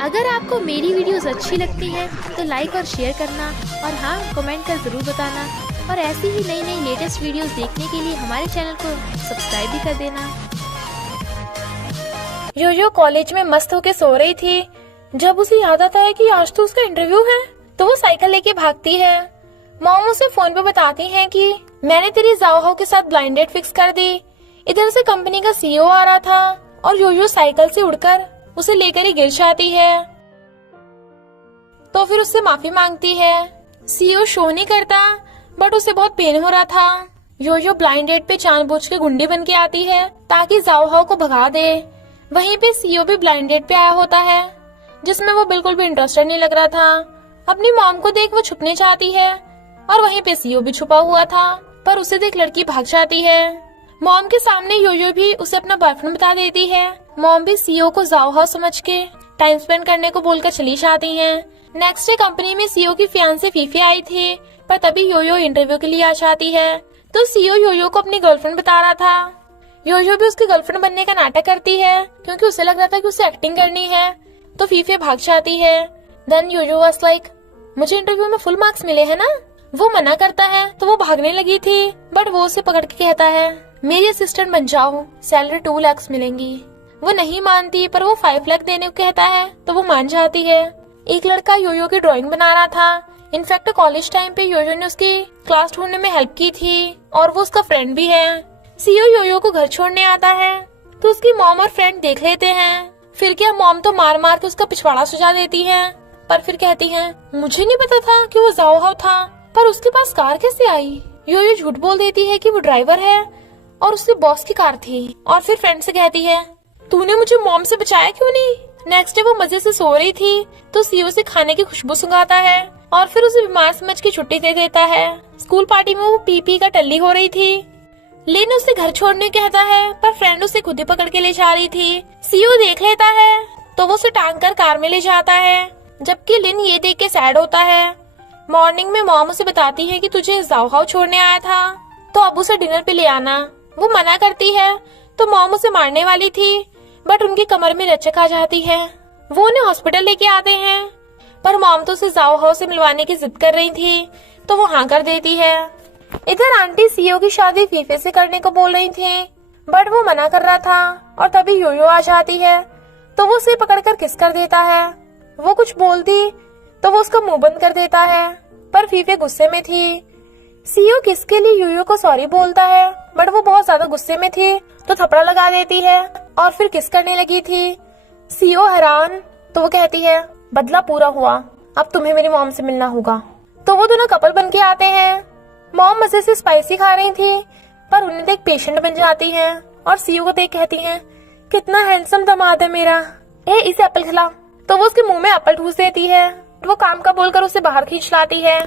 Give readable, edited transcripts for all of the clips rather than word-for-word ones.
अगर आपको मेरी वीडियोस अच्छी लगती है तो लाइक और शेयर करना और हाँ कमेंट कर ज़रूर बताना। और ऐसी ही नई नई लेटेस्ट वीडियोस देखने के लिए हमारे चैनल को सब्सक्राइब भी कर देना। योयो कॉलेज में मस्त होके सो रही थी जब उसे याद आता है कि आज तो उसका इंटरव्यू है, तो वो साइकिल लेके भागती है। मॉम उसे फोन पे बताती हैं कि मैंने तेरी जाओहाओ के साथ ब्लाइंड डेट फिक्स कर दी। इधर से कंपनी का सीईओ आ रहा था और योयो साइकिल से उड़कर उसे लेकर ही गिर जाती है, तो फिर उससे माफी मांगती है। सीईओ शो नहीं करता बट उसे बहुत पेन हो रहा था। योयो ब्लाइंड डेट पे जानबूझ के गुंडी बन के आती है ताकि जाओहाओ को भगा दे। वहीं पे सीईओ भी ब्लाइंड डेट पे आया होता है जिसमें वो बिल्कुल भी इंटरेस्टेड नहीं लग रहा था। अपनी मॉम को देख वो छुपने चाहती है और वहीं पे सीईओ भी छुपा हुआ था, पर उसे देख लड़की भाग जाती है। मॉम के सामने योयो भी उसे अपना बॉयफ्रेंड बता देती है। मॉम भी सीईओ को जाओहाओ समझ के टाइम स्पेंड करने को बोलकर चली जाती है। नेक्स्ट डे कंपनी में सीईओ की फियांसे फीफी आई थी, पर तभी योयो इंटरव्यू के लिए आ जाती है। तो सीईओ योयो को अपनी गर्लफ्रेंड बता रहा था। योयो भी उसकी गर्लफ्रेंड बनने का नाटक करती है क्योंकि उसे लग रहा था कि उसे एक्टिंग करनी है, तो फीफे भाग जाती है। देन योयो वाज लाइक, मुझे इंटरव्यू में फुल मार्क्स मिले हैं ना। वो मना करता है तो वो भागने लगी थी, बट वो उसे पकड़ के कहता है मेरी असिस्टेंट बन जाओ, सैलरी 2 लाख मिलेंगी। वो नहीं मानती, पर वो 5 लाख देने को कहता है तो वो मान जाती है। एक लड़का योयो की ड्राइंग बना रहा था। इनफैक्ट कॉलेज टाइम पे योयो ने उसकी क्लास ढूंढने में हेल्प की थी और वो उसका फ्रेंड भी है। सीईओ योयो को घर छोड़ने आता है तो उसकी मॉम और फ्रेंड देख लेते हैं। फिर क्या, मॉम तो मार मार के उसका पिछवाड़ा सुझा देती है, पर फिर कहती है मुझे नहीं पता था कि वो जाओहाओ था, पर उसके पास कार कैसे आई। योयो झूठ बोल देती है कि वो ड्राइवर है और उससे बॉस की कार थी, और फिर फ्रेंड से कहती है तूने मुझे मॉम से बचाया क्यों नहीं। नेक्स्ट डे वो मजे से सो रही थी तो सीईओ से खाने की खुशबू सुंघाता है और फिर उसे बीमार समझ के छुट्टी दे देता है। स्कूल पार्टी में वो पी का टल्ली हो रही थी। लिन उसे घर छोड़ने कहता है, पर फ्रेंड उसे खुद ही पकड़ के ले जा रही थी। सीईओ देख लेता है तो वो उसे टांग कर कार में ले जाता है, जबकि लिन ये देख के सैड होता है। मॉर्निंग में मॉम उसे बताती है कि तुझे जाओहाओ छोड़ने आया था तो अब उसे डिनर पे ले आना। वो मना करती है तो मॉम उसे मारने वाली थी, बट उनकी कमर में लचक आ जाती है। वो उन्हें हॉस्पिटल लेके आते हैं, पर मॉम तो उसे जाओहाओ से मिलवाने की जिद कर रही थी तो वो हाँ कर देती है। इधर आंटी सीईओ की शादी फीफे से करने को बोल रही थी, बट वो मना कर रहा था और तभी योयो आ जाती है तो वो उसे पकड़कर किस कर देता है। वो कुछ बोलती तो वो उसका मुंह बंद कर देता है, पर फीफे गुस्से में थी। सीईओ किस के लिए योयो को सॉरी बोलता है, बट वो बहुत ज्यादा गुस्से में थी तो थप्पड़ लगा देती है और फिर किस करने लगी थी। सीईओ हैरान तो वो कहती है बदला पूरा हुआ, अब तुम्हें मेरी मॉम से मिलना होगा। तो वो दोनों कपल बन के आते हैं। मॉम मजे से स्पाइसी खा रही थी, पर उन्हें देख पेशेंट बन जाती हैं और सीईओ को देख कहती हैं कितना हैंडसम दामाद है मेरा, इसे एप्पल खिला। तो वो उसके मुंह में एप्पल ठूस देती है। वो काम का बोलकर उसे बाहर खींच लाती है।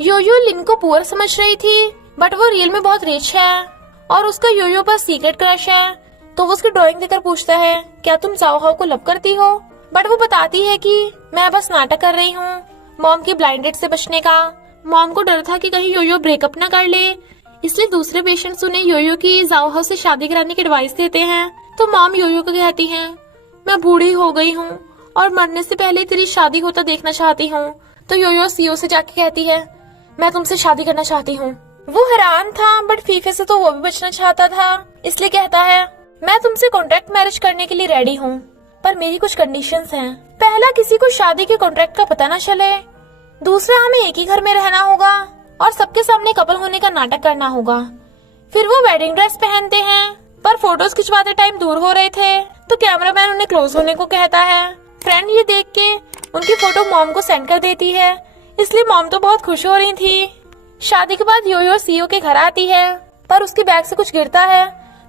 योयो लिन को पुअर समझ रही थी, बट वो रियल में बहुत रिच है और उसका योयो पर सीक्रेट क्रश है। तो वो उसकी ड्राइंग देखकर पूछता है क्या तुम जाओहाओ को लव करती हो, बट वो बताती है कि मैं बस नाटक कर रही हूँ मॉम की ब्लाइंड डेट से बचने का। मॉम को डर था कि कहीं योयो ब्रेकअप न कर ले, इसलिए दूसरे पेशेंट्स उन्हें योयो की जाओहाओ से शादी कराने की एडवाइस देते हैं। तो मॉम योयो को कहती है मैं बूढ़ी हो गई हूँ और मरने से पहले तेरी शादी होता देखना चाहती हूँ। तो योयो सीईओ से जाके कहती है मैं तुमसे शादी करना चाहती हूँ। वो हैरान था, बट फीफे से तो वो भी बचना चाहता था, इसलिए कहता है मैं तुमसे कॉन्ट्रैक्ट मैरिज करने के लिए रेडी हूँ, पर मेरी कुछ कंडीशंस हैं। पहला, किसी को शादी के कॉन्ट्रैक्ट का पता न चले। दूसरा, हमें एक ही घर में रहना होगा और सबके सामने कपल होने का नाटक करना होगा। फिर वो वेडिंग ड्रेस पहनते हैं, पर फोटोज खिंचवाते टाइम दूर हो रहे थे तो कैमरामैन उन्हें क्लोज होने को कहता है। फ्रेंड ये देख के उनकी फोटो मॉम को सेंड कर देती है, इसलिए मॉम तो बहुत खुश हो रही थी। शादी के बाद योयो सीईओ के घर आती है, पर उसके बैग से कुछ गिरता है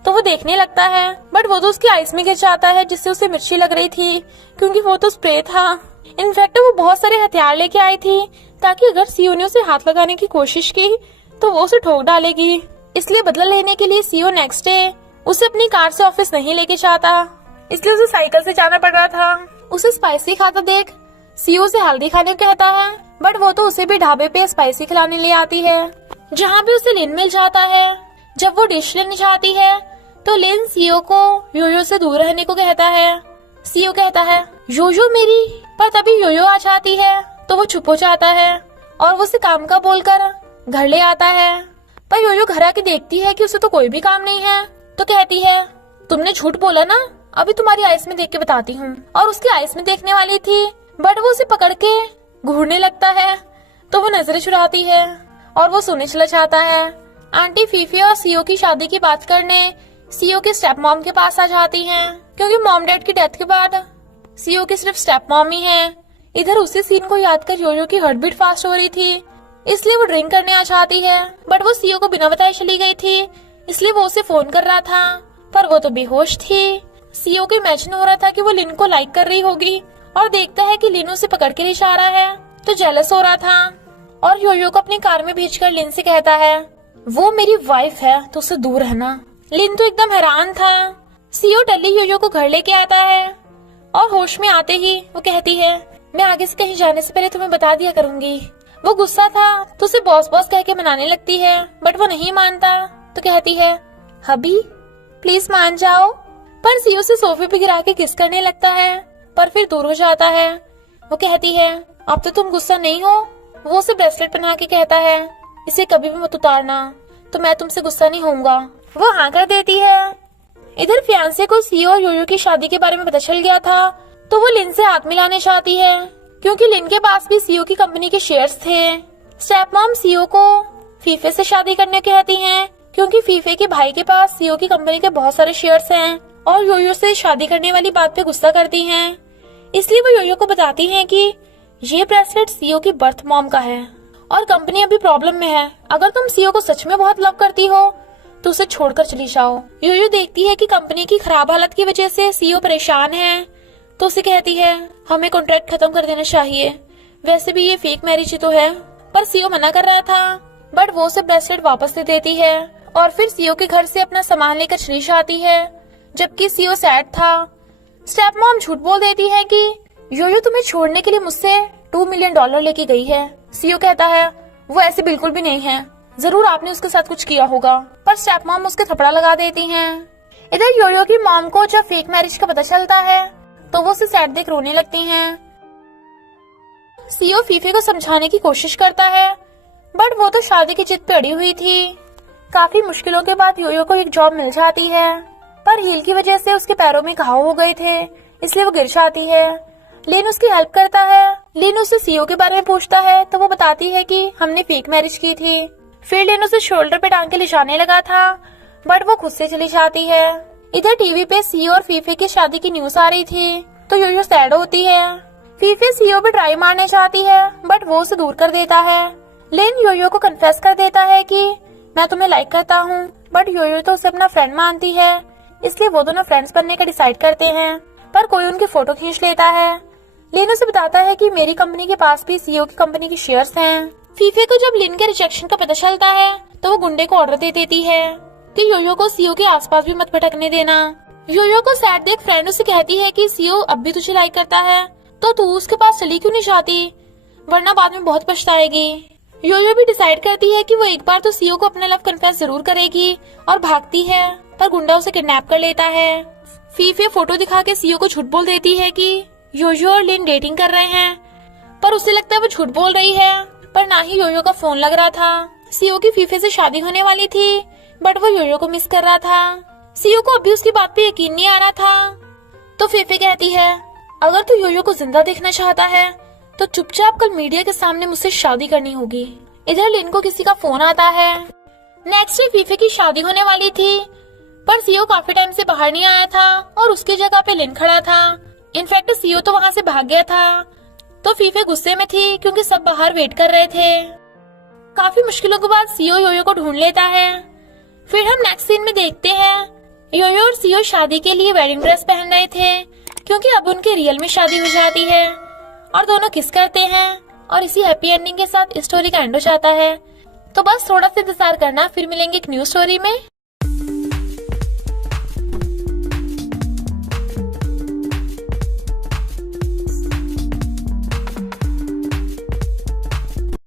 तो वो देखने लगता है, बट वो तो उसकी आइस में गिर जाता है जिससे उसे मिर्ची लग रही थी क्योंकि वो तो स्प्रे था। इनफैक्ट वो बहुत सारे हथियार लेके आई थी ताकि अगर सीईओ ने उसे हाथ लगाने की कोशिश की तो वो उसे ठोक डालेगी। इसलिए बदला लेने के लिए सीईओ नेक्स्ट डे उसे अपनी कार से ऑफिस नहीं लेके जाता, इसलिए उसे साइकिल से जाना पड़ रहा था। उसे स्पाइसी खाता देख सीईओ से हल्दी खाने को कहता है, बट वो तो उसे भी ढाबे पे स्पाइसी खिलाने ले आती है जहाँ पे उसे लिन मिल जाता है। जब वो डिश लेने जाती है तो लिन सीईओ को योयो से दूर रहने को कहता है। सीओ कहता है योयो मेरी, पर तभी योयो आ जाती है तो वो चुप हो जाता है और वो उसे काम का बोलकर घर ले आता है। पर योयो घर आके देखती है कि उसे तो कोई भी काम नहीं है, तो कहती है तुमने झूठ बोला ना, अभी तुम्हारी आइस में देख के बताती हूँ। और उसकी आइस में देखने वाली थी, बट वो उसे पकड़ के घूरने लगता है तो वो नजरें चुराती है और वो सोने चला जाता है। आंटी फीफी और सीओ की शादी की बात करने सीओ के स्टेप मॉम के पास आ जाती हैं, क्योंकि मॉम डैड की डेथ के बाद सीओ की सिर्फ स्टेप मॉम ही है। इधर उसी सीन को याद कर योयो की हार्ट बीट फास्ट हो रही थी, इसलिए वो ड्रिंक करने आ जाती है, बट वो सीओ को बिना बताए चली गई थी, इसलिए वो उसे फोन कर रहा था, पर वो तो बेहोश थी। सीओ को इमेजिन हो रहा था कि वो लिन को लाइक कर रही होगी और देखता है कि लिन उसे पकड़ के ले जा रहा है, तो जेलस हो रहा था और योयो को अपनी कार में भेजकर लिन से कहता है वो मेरी वाइफ है तो उससे दूर रहना। लिन तो एकदम हैरान था। सीओ डल्ली योयो को घर लेके आता है और होश में आते ही वो कहती है मैं आगे से कहीं जाने से पहले तुम्हें बता दिया करूंगी। वो गुस्सा था तो उसे बॉस बॉस कह के मनाने लगती है, बट वो नहीं मानता, तो कहती है हबी प्लीज मान जाओ। पर सीओ से सोफे पे गिरा के किस करने लगता है, पर फिर दूर हो जाता है। वो कहती है अब तो तुम गुस्सा नहीं हो। वो उसे ब्रेसलेट पहना के कहता है इसे कभी भी मत उतारना, तो मैं तुमसे गुस्सा नहीं होऊंगा। वो हाँ कर देती है। इधर फियांसे को सीओ और योयो की शादी के बारे में पता चल गया था, तो वो लिन से हाथ मिलाने चाहती है, क्योंकि लिन के पास भी सीओ की कंपनी के शेयर्स थे। स्टेप मॉम सीओ को फीफे से शादी करने कहती हैं, क्योंकि फीफे के भाई के पास सीओ की कंपनी के बहुत सारे शेयर्स हैं और योयो से शादी करने वाली बात पे गुस्सा करती हैं। इसलिए वो योयो को बताती हैं कि ये ब्रेसलेट सीओ की बर्थ मॉम का है और कंपनी अभी प्रॉब्लम में है। अगर तुम सीओ को सच में बहुत लव करती हो तो उसे छोड़कर चली जाओ। योयो देखती है कि कंपनी की खराब हालत की वजह से सीओ परेशान है, तो उसे कहती है हमें कॉन्ट्रैक्ट खत्म कर देना चाहिए, वैसे भी ये फेक मैरिज ही तो है। पर सीओ मना कर रहा था, बट वो उसे ब्रेसलेट वापस दे देती है और फिर सीओ के घर से अपना सामान लेकर चली जाती है, जबकि सीओ सैड था। स्टेप मॉम झूठ बोल देती है कि योयो तुम्हें छोड़ने के लिए मुझसे $2 मिलियन लेके गई है। सीओ कहता है वो ऐसे बिल्कुल भी नहीं है, जरूर आपने उसके साथ कुछ किया होगा। पर स्टेप मॉम उसके थपड़ा लगा देती हैं। इधर योयो की मॉम को जब फेक मैरिज का पता चलता है तो वो उसे सैड देख रोने लगती हैं। सीओ फीफे को समझाने की कोशिश करता है, बट वो तो शादी की जिद पे अड़ी हुई थी। काफी मुश्किलों के बाद योयो को एक जॉब मिल जाती है, पर हील की वजह से उसके पैरों में घाव हो गए थे, इसलिए वो गिर जाती है। लिन उसकी हेल्प करता है। लिन उससे सीओ के बारे में पूछता है तो वो बताती है कि हमने फेक मैरिज की थी। फिर लिन उसे शोल्डर पे टांग के ले जाने लगा था, बट वो खुद से चली जाती है। इधर टीवी पे सीओ और फीफे की शादी की न्यूज आ रही थी, तो योयो सैड होती है। फीफे सीओ पे ट्राई मारने चाहती है, बट वो उसे दूर कर देता है। लिन योयो को कन्फेस कर देता है कि मैं तुम्हें लाइक करता हूँ, बट योयो तो उसे अपना फ्रेंड मानती है, इसलिए वो दोनों फ्रेंड्स बनने का डिसाइड करते हैं। पर कोई उनकी फोटो खींच लेता है। लिन उसे बताता है कि मेरी कंपनी के पास भी सीओ की कंपनी की शेयर्स हैं। फीफे को जब लिन के रिजेक्शन का पता चलता है तो वो गुंडे को ऑर्डर दे देती है कि योयो को सीओ के आसपास भी मत भटकने देना। योयो को सैड देख फ्रेंड उसे कहती है कि सीओ अब भी तुझे लाइक करता है, तो तू उसके पास चली क्यों नहीं जाती, वरना बाद में बहुत पछताएगी। योयो भी डिसाइड करती है कि वो एक बार तो सीओ को अपना लव कन्फेस जरूर करेगी और भागती है, पर गुंडा उसे किडनैप कर लेता है। फीफे फोटो दिखा के सीओ को झूठ बोल देती है कि योयो और लिन डेटिंग कर रहे हैं, पर उसे लगता है वो झूठ बोल रही है, पर ना ही योयो का फोन लग रहा था। सीओ की फीफे से शादी होने वाली थी, बट वो योयो को मिस कर रहा था। सीओ को अभी उसकी बात पे यकीन नहीं आ रहा था, तो फीफे कहती है अगर तू योयो को जिंदा देखना चाहता है तो चुपचाप कल मीडिया के सामने मुझसे शादी करनी होगी। इधर लिन को किसी का फोन आता है। नेक्स्ट डे फीफे की शादी होने वाली थी, पर सीओ काफी टाइम से बाहर नहीं आया था और उसकी जगह पे लिन खड़ा था। इनफैक्ट सीओ तो वहाँ से भाग गया था, तो फीफे गुस्से में थी क्योंकि सब बाहर वेट कर रहे थे। काफी मुश्किलों के बाद सीओ योयो को ढूंढ लेता है। फिर हम नेक्स्ट सीन में देखते हैं योयो और सीओ शादी के लिए वेडिंग ड्रेस पहन रहे थे, क्योंकि अब उनके रियल में शादी हो जाती है और दोनों किस करते हैं और इसी हैप्पी एंडिंग के साथ स्टोरी का एंड हो जाता है। तो बस थोड़ा सा इंतजार करना, फिर मिलेंगे एक न्यू स्टोरी में।